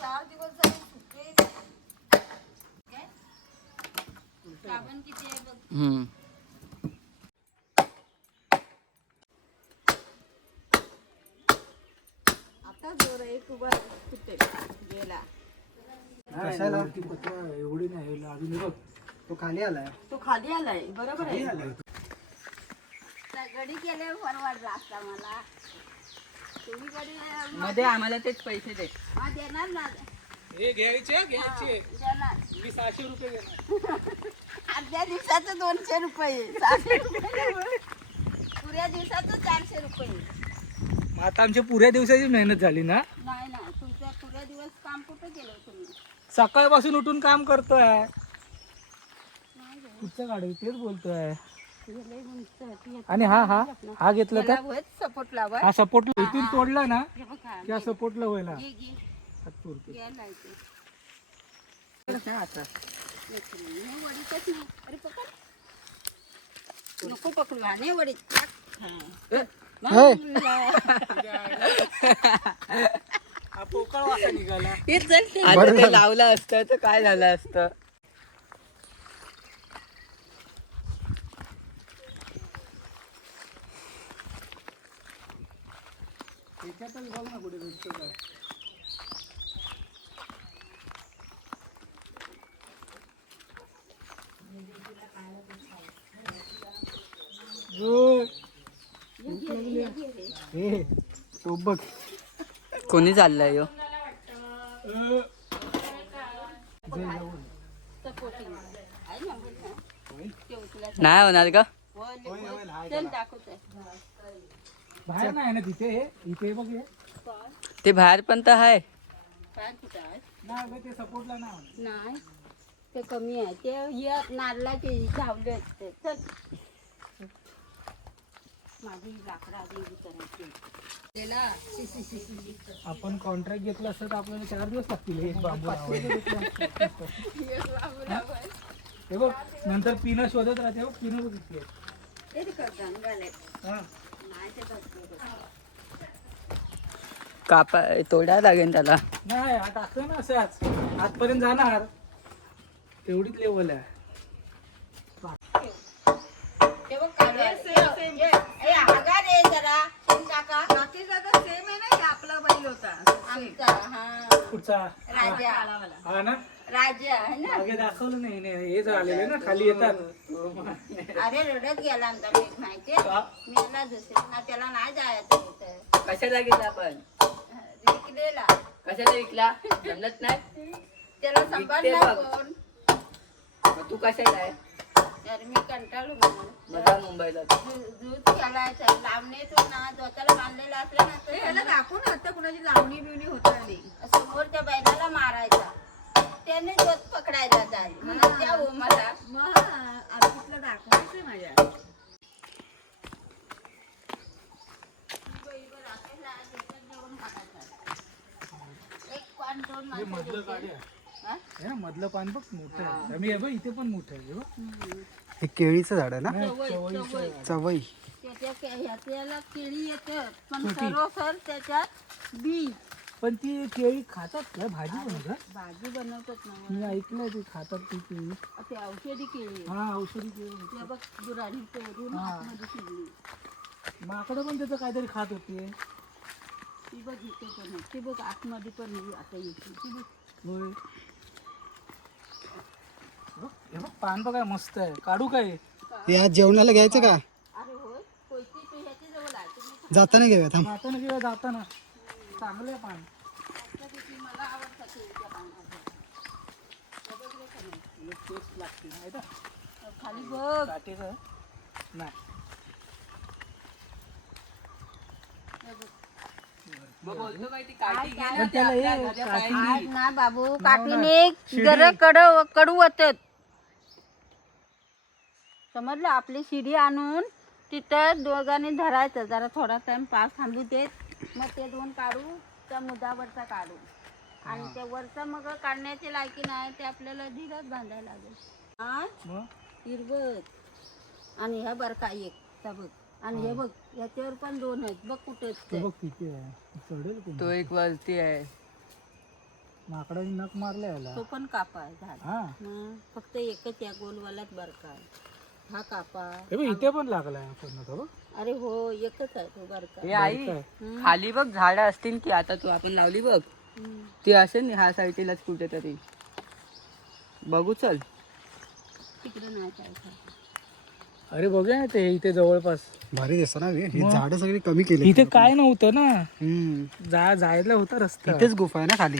4 दिवस झाले सुट्टे. काय? साबण किती आहे बघ. आता जोर आहे उभा सुट्टे गेला. कशाला ती पत्र एवढी नाही अजून बघ तो खाली आलाय बरोबर आहे. गडी केल्यावर परवडला असता मला. तुम्ही गडी मध्ये आम्हाला तेच पैसे दे. हा देणार ना. हे घ्यायचे देणार. मी 600 रुपये देणार. अर्ध्या दिवसाचं 200 रुपये. 600 रुपये पुऱ्या दिवसाचं 400 रुपये. मग आता आमच्या पुऱ्या दिवसाची मेहनत झाली ना. नाही ना तुमच्या पुऱ्या दिवस काम कुठं केलं तुम्ही. सकाळपासून उठून काम करतोय. कुठच्या गाडी तेच बोलतोय. आणि हा घेतला तर सपोर्ट लावा. हा सपोर्टला इथून तोडला ना त्या सपोर्टला व्हायला नको पकडू आणि वडी पोकळ वासा निघाला. ते लावलं असतं तर काय झालं असतं. त्याच्यातच बघ ना कुठे भेटतो काय. हे तो बघ कोणी चाललंय यो. नाही होणार का. बाहेर नाही ना तिथे इथे बघ हे. ते बाहेर पण तर आहे. नाही ते सपोर्टला नाही ते कमी आहे. ते हे नारळाचे धावले असते. चल माझी लाकडं आधी करायची. आपण कॉन्ट्रॅक्ट घेतलं असतं तर आपल्याला 4 दिवस लागतील. एक बांबू हे बघ नंतर पिनं शोधत राहते. बघ पिनं बघितली कापा तोडायला लागेल त्याला. नाही आता असं ना असंच आजपर्यंत जाणार तेवढीच लेवल आहे. कुठचा हा ना राजा आहे ना. मागे दाखवलं नाही हे झालेलं ना खाली येतात. अरे रडत गेला आमचा पेट माहितीये. मी याला दुसऱ्या त्याला नाही जायचं होतं. कशाला गेला पण विकलेला. कशाला विकला समजत नाही. त्याला सांभाळला कोण. तू कशाला आहे. तर मी कंटाळलो म्हणून मला मुंबईला दूध खेळायचं लावणे तो ना स्वतःला बांधलेला असला ना तर त्याला दाखवून आता कुणाची लावणी बिवणी होत आली. समोरच्या बैलाला मारायचा. त्याने जोत पकडायला जाईल म्हणून त्या हो मला मग आरतीतला दाखवायचं माझ्या. हे मधलं काढे आहे. मधलं पान बघ मोठं आहे. आम्ही बघ इथे पण मोठं आहे. हे केळीचं झाड आहे ना. चवई त्याला केळी येतात पण सर्वसर त्याच्यात बी. पण ती केळी खातात का भाजी बनवतात. भाजी बनवतात ना. मी ऐकलंय ते खातात ती केळी. ते औषधी केळी. हा औषधी केळी. त्या बघ गुराढी पेरून आतमध्ये शिरली. माकडं पण त्याचं काहीतरी खात होते. ती बघ इथे पण आहे. ती बघ आतमध्ये पण आता येते. ती बघ. होय हे बघ पान बघा मस्त आहे. काढू काय या जेवणाला घ्यायचं का. अरे होय कोयती तू ह्याच्या जवळ आहे. तुम्ही जाताना घेऊया थांब. जाताना किंवा जाताना चांगलं आहे पान. मला आवडतात केळीच्या पानाचं. टेस्ट लागते नाही का. खाली बघ. काटेचं नाही. आज ना बाबू काठीने जरा कडू होतात. समजलं. आपली शिडी आणून तिथं दोघांनी धरायचं. जरा थोडा टाइम पास थांबू देत. मग ते दोन काढू त्या मुदावरचा काढू. आणि ते वरचा मग काढण्याची लायकी नाही ते आपल्याला धीरच बांधायला लागेल. हिरवत आणि ह्या बरं का एक बघ. आणि हे बघ याच्यावर पण 2 आहेत. बघ कुठे बघ तिथे आहे. चढेल कोण. तो एक वरती आहे. माकडाने नख मारले याला. तो पण कापा आहे झाड. हा फक्त एकच या गोलवालाच बरका हा कापा. हे बघ, इथे पण लागलाय पूर्ण तो बघ. अरे हो एकच आहे तो बरका. हे आई खाली बघ झाडं असतील की आता तू आपण लावली बघ ती असेल ना ह्या साईडलाच कुठेतरी बघू चल. तिकडे नाही काय. अरे बघूया ना ते इथे जवळपास. भारी दिसतं ना हे झाड सगळी कमी केली. इथे काय नव्हतं ना, जायला होता रस्ता. इथेच गुफा आहे ना खाली.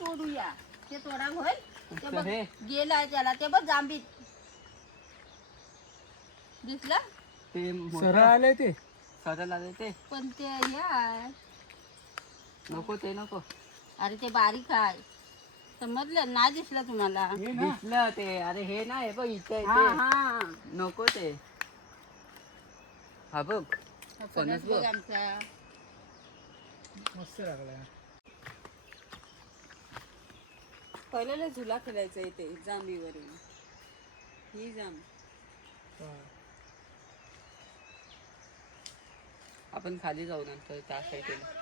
तोडूया ते तोडा होईल ते बघ हे गेलाय त्याला ते बघ जांबीत दिसला ते सरळ आले ते. सरळ आले ते पण ते हे आहे. नको ते नको अरे ते बारीक आहे समजलं नाही दिसलं तुम्हाला. दिसलं ते. अरे हे ना हे बघ इथे हा ते हा नको ते. हा बघ फणस बघ बघ आमचा मस्त लागलाय. पहिल्याला झुला खेळायचा इथे जांबीवरून ही जांब. आपण खाली जाऊ नंतर त्या साईडला.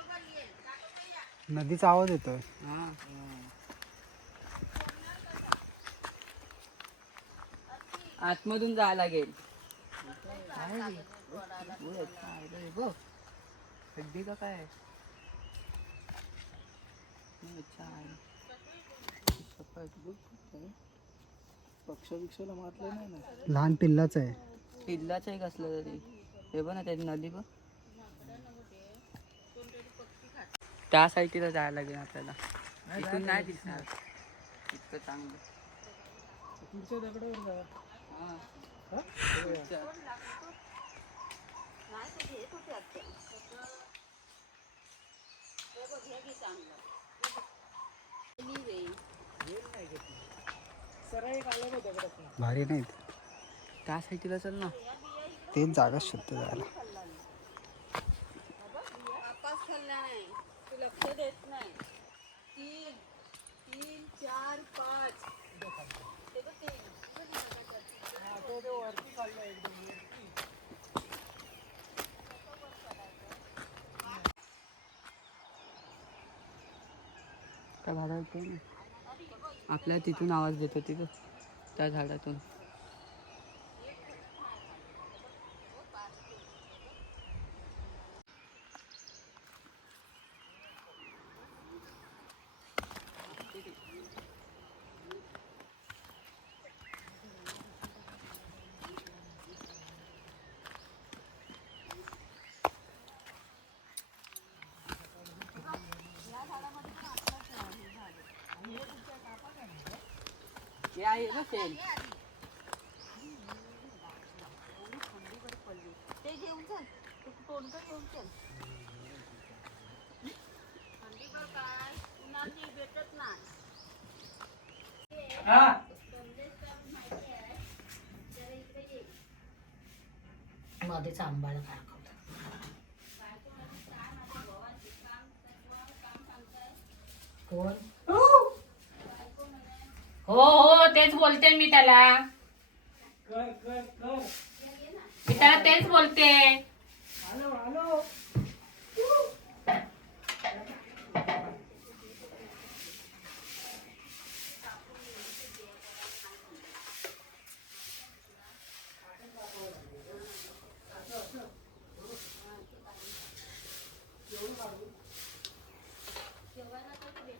नदीचा आवाज येतोय. हा आतमधून जायला लागेल. बघ खड्डी का काय. पक्ष बिक्षाला मारलं नाही ना. लहान पिल्लाच आहे. पिल्लाच एक असलं तरी हे बघ ना त्याची नदी बघ. त्या साईडला जायला लागेल आपल्याला. इथून नाही दिसणार इतकं चांगलं. पुढच्या दगडावर जा. हा. भारी नाही त्या साईडला चल ना. तेच जागा शोधतो जायला. आपास खाल्ला नाही तू लक्ष देत नाही. 3 3 4 5 ते बघ ते त्या झाडात ना आपल्याला तिथून आवाज देत होती बघ त्या झाडातून. हे आहे ना शेण. ते घेऊन चल तू तोंड घेऊन चल. थंडीभर काय उन्हाची भेटत नाही. मध्येच आंबाला काय कोण हो हो तेच बोलते मी त्याला. मी त्याला तेच बोलते.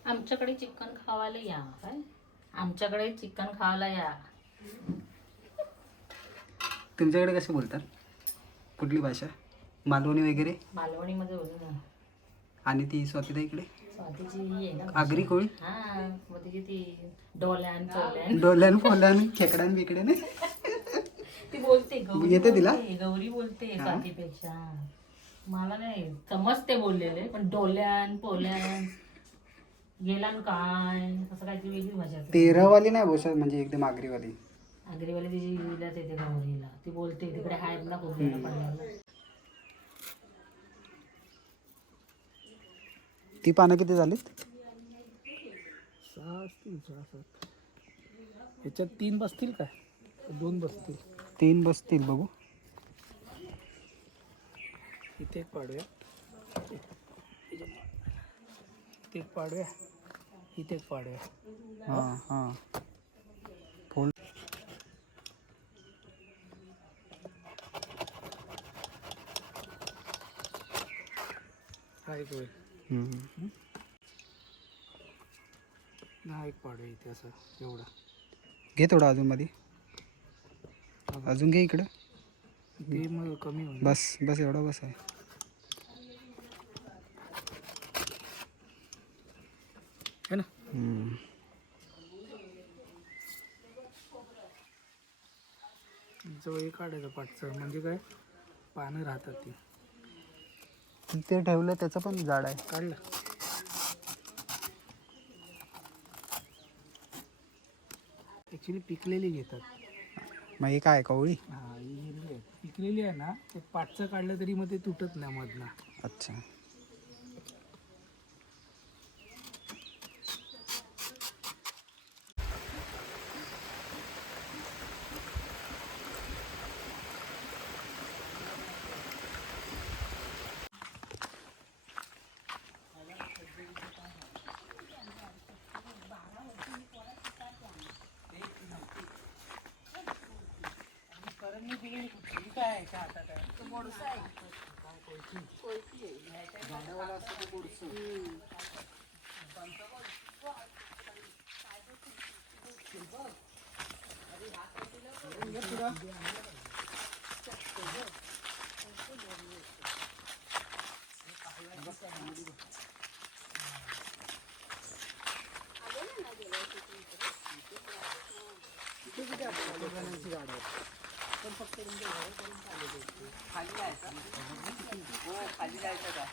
आमच्याकडे चिकन खावायला या. काय आमच्याकडे चिकन खावायला या. तुमच्याकडे कसे बोलतात? कुठली भाषा? मालवणी वगैरे? मालवणीमध्ये होती ना. आणि ती स्वातीता इकडे स्वातीची ही आहे ना आगरी कोळी. हा मग तिची ती डोल्यान चोल्यान डोल्यान फोल्यान खेकड्यान बिकड्यान ती बोलते. गौरी येते तिला? बोलते, गौरी बोलते स्वातीपेक्षा. मला नाही समजते बोललेले पण डोल्यान पोल्यान गेलान काय असं काहीतरी वेगळी भाषा असते. तेरावाली नाही बोलत म्हणजे एकदम आगरीवाली. आगरीवाली तिची हिलाच येते गौरीला. ती बोलते तिकडे आहेत ना खूप जण पडलेलं. ती पानं किती झालीत? 6 असतील 6 7. ह्याच्यात 3 बसतील काय? 2 बसतील. 3 बसतील बघू. इथे एक पाडूया. इथे एक पाडूया. इथे एक पाडूया. हां हां फोल्ड. हा एक होईल. हा एक पाडूया इथे असं एवढा. घे थोडं अजून मध्ये. अजून घे इकडं. ते मग कमी होईल. बस बस एवढा बस आहे. है ना. जवळ हे काढायचं पाठचं म्हणजे काय पानं राहतात ती. ते ठेवलं त्याचं पण झाड आहे. काढलं. ॲक्च्युली पिकलेली घेतात. मग हे काय कवळी. हा ही हिरवी आहे. पिकलेली आहे ना ते पाठचं काढलं तरी मग ते तुटत नाही मधनं. अच्छा. खाली जायचं हो खाली जायचं का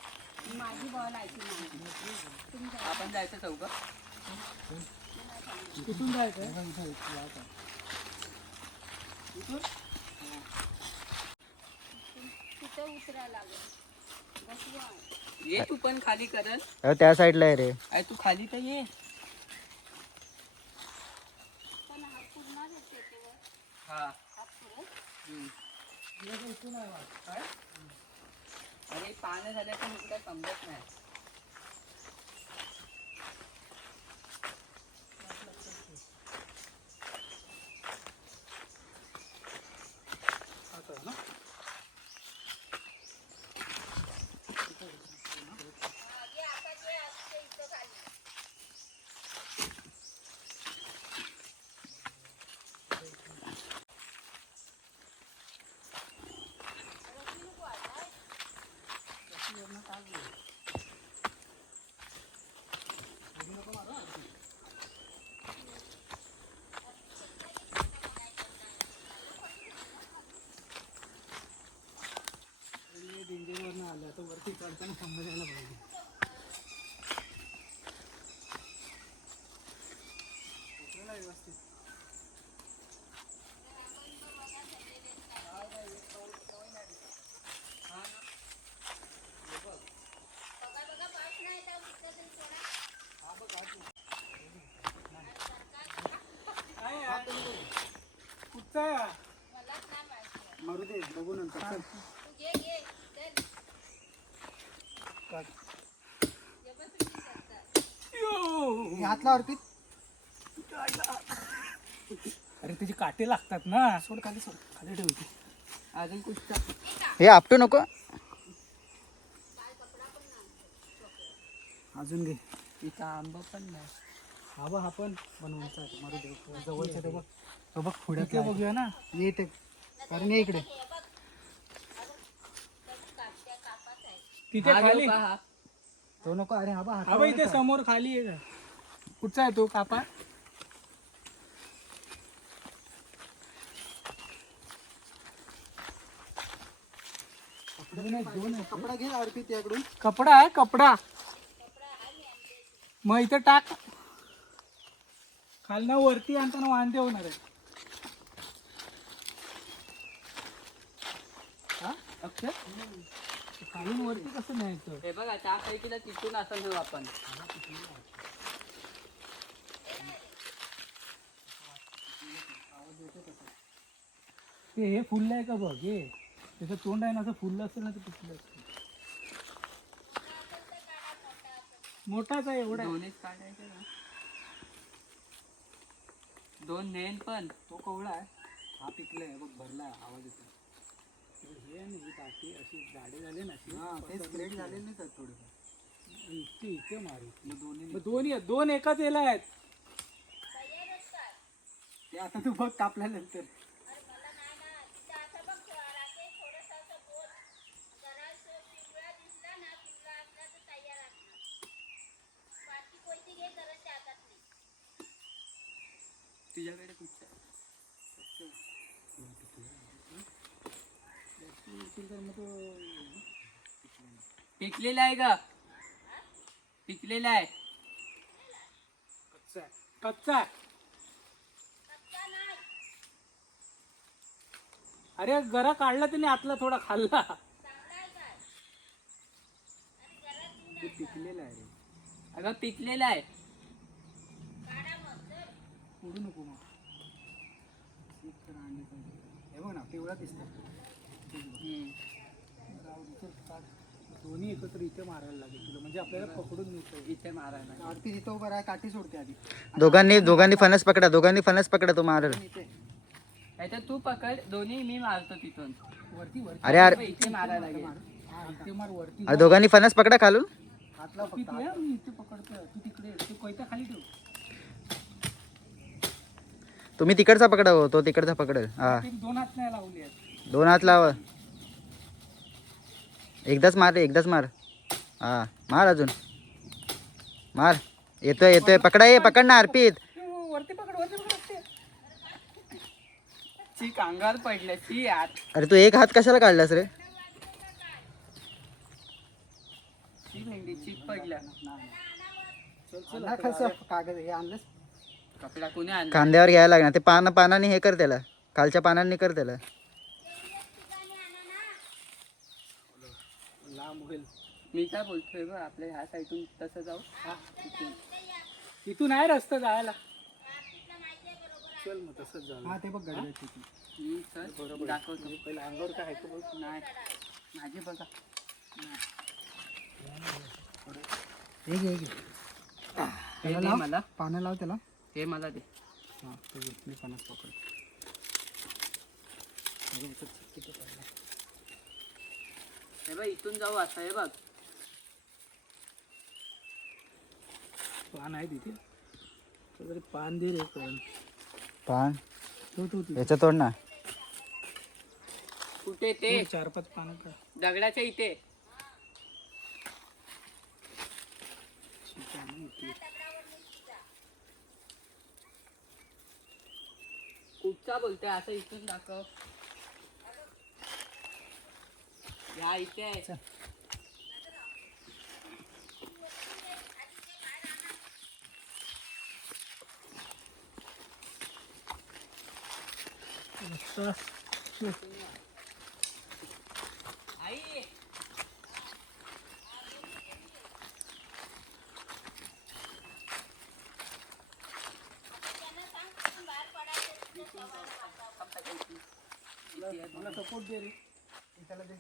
माझी बॉल आहे. आपण जायचं चौघं. कुठून जायचं. तिथे उतरायला लागेल. बसवा. ये तू पण खाली करल. त्या साईडला आहे रे. अरे तू खाली तर ये. पण हा पुरणार आहे त्याच्यावर. हा हा पुरत. अरे पानं झाल्याचं मी काय समजत नाही. डेंजरवरनं आलं आता वरती चढताना समजायला पाहिजे. व्यवस्थित. कुठचा मारू दे बघू नंतर. चल. हात लाव अर्पित. अरे त्याची काटे लागतात ना. सोड खाली सोड खाली ठेवते. अजून कुठचा हे आपटू नको. अजून घे. इथं आंबा पण नाही. हा बघ हा पण बनवायचा आहे. मारू दे जवळच्या ते बघ. तो बघ पुढे इथे बघूया ना. ये इथे. कारण ये इकडे. तिथे हा खाली घेऊ का हा? तो नको. अरे हा बघ हा हातावर बघ इथे समोर खाली आहे. कुठचा आहे तो कापा. कपडा घे अर्पित याकडून. कपडा आहे कपडा. मग इथे टाक. खालना वरती आणताना वांदे होणार आहे. हा अक्षय खालून वरती कसं न्यायचं. हे बघा त्या साईडला तिथून असं घेऊ आपण. ते हे फुललं आहे का बघ. हे त्याचं तोंड आहे ना असं फुललं असेल ना ते फुटलं असेल. मोठाच आहे एवढा. दोन्हीच काढायचे ना. 2 नेन पण तो कवळा आहे, हा पिकलाय बघ, भरला आवाज येतो. हे आणि ही टाकी अशी झाडे झाले ना अशी, हा तेच स्प्रेड झालेले नाही तर थोडे. इथे इथे मारू. मग दोन्ही दोन एकाच याला आहेत. ते आता तू बघ कापल्यानंतर. तुझ्याकडे कुठचं पिकलेला आहे का? पिकलेला आहे. कच्चा आहे, कच्चा आहे. अरे गरा काढला त्याने आतला थोडा खाल्ला. ते पिकलेलं आहे रे. अगं पिकलेला आहे. उडू नको मग. हे बघ ना पिवळा दिसतो. दोन्ही एकत्र इथे मारायला लागेल तुला, म्हणजे आपल्याला पकडून मिळतं. इथे मारायला आरती जिथं उभं राहा काठी सोडते आधी. दोघांनी फणस पकडा तो मारल. तर तू पकड, दोन्ही मी मारतो तिथून. वरती वरती अरे यार इथे मारायला लागेल. हा इथे मार वरती. अरे दोघांनी फणस पकडा खालून. हातला फक्त मी इथे पकडतो, तू तिकडे तू कोयता खाली ठेव. तुम्ही तिकडचा पकडा हो, तो तिकडचा पकडेल. हा ते 2 हात नाही लावले आहेत. 2 हात लावा. एकदाच मार रे, एकदाच मार. हा मार अजून मार. येतोय पकड ना अर्पित. वरती पकड वरती पकड. चीक अंगावर पडलं ची यार. अरे तू एक हात कशाला काढलास रे? ची मेंढी चीक पडल्या. आणला कसं कागद हे आणलंस. कपडा कोणी आणला? खांद्यावर घ्यायला लागणार ते. पानाने हे कर त्याला, खालच्या पानांनी कर त्याला. लांब होईल. मी काय बोलतोय बघ, आपल्या ह्या साईडून तसं जाऊ. इथून आहे रस्ता जायला. चल मग तसंच झालं. हा ते बघ गडबड तिथे. चल दाखवतो. पहिला अंगावर काय आहे का बघ. नाही माझे बघा. हे घे हे दे मला, पानं लाव त्याला. हे मला दे. हा ते घे, मी फणस पकड. हे बघ इथून जाऊ असं. हे बघ पान आहे तिथे. तरी पान दे रे कोण. पान तू याचं तोड ना. कुठे ते? 4-5 पानं का. दगडाच्या इथे. कुठचा बोलतोय असं? इथून दाखव. या इथे आहे. आई मला सपोर्ट दे रे. त्याला दे.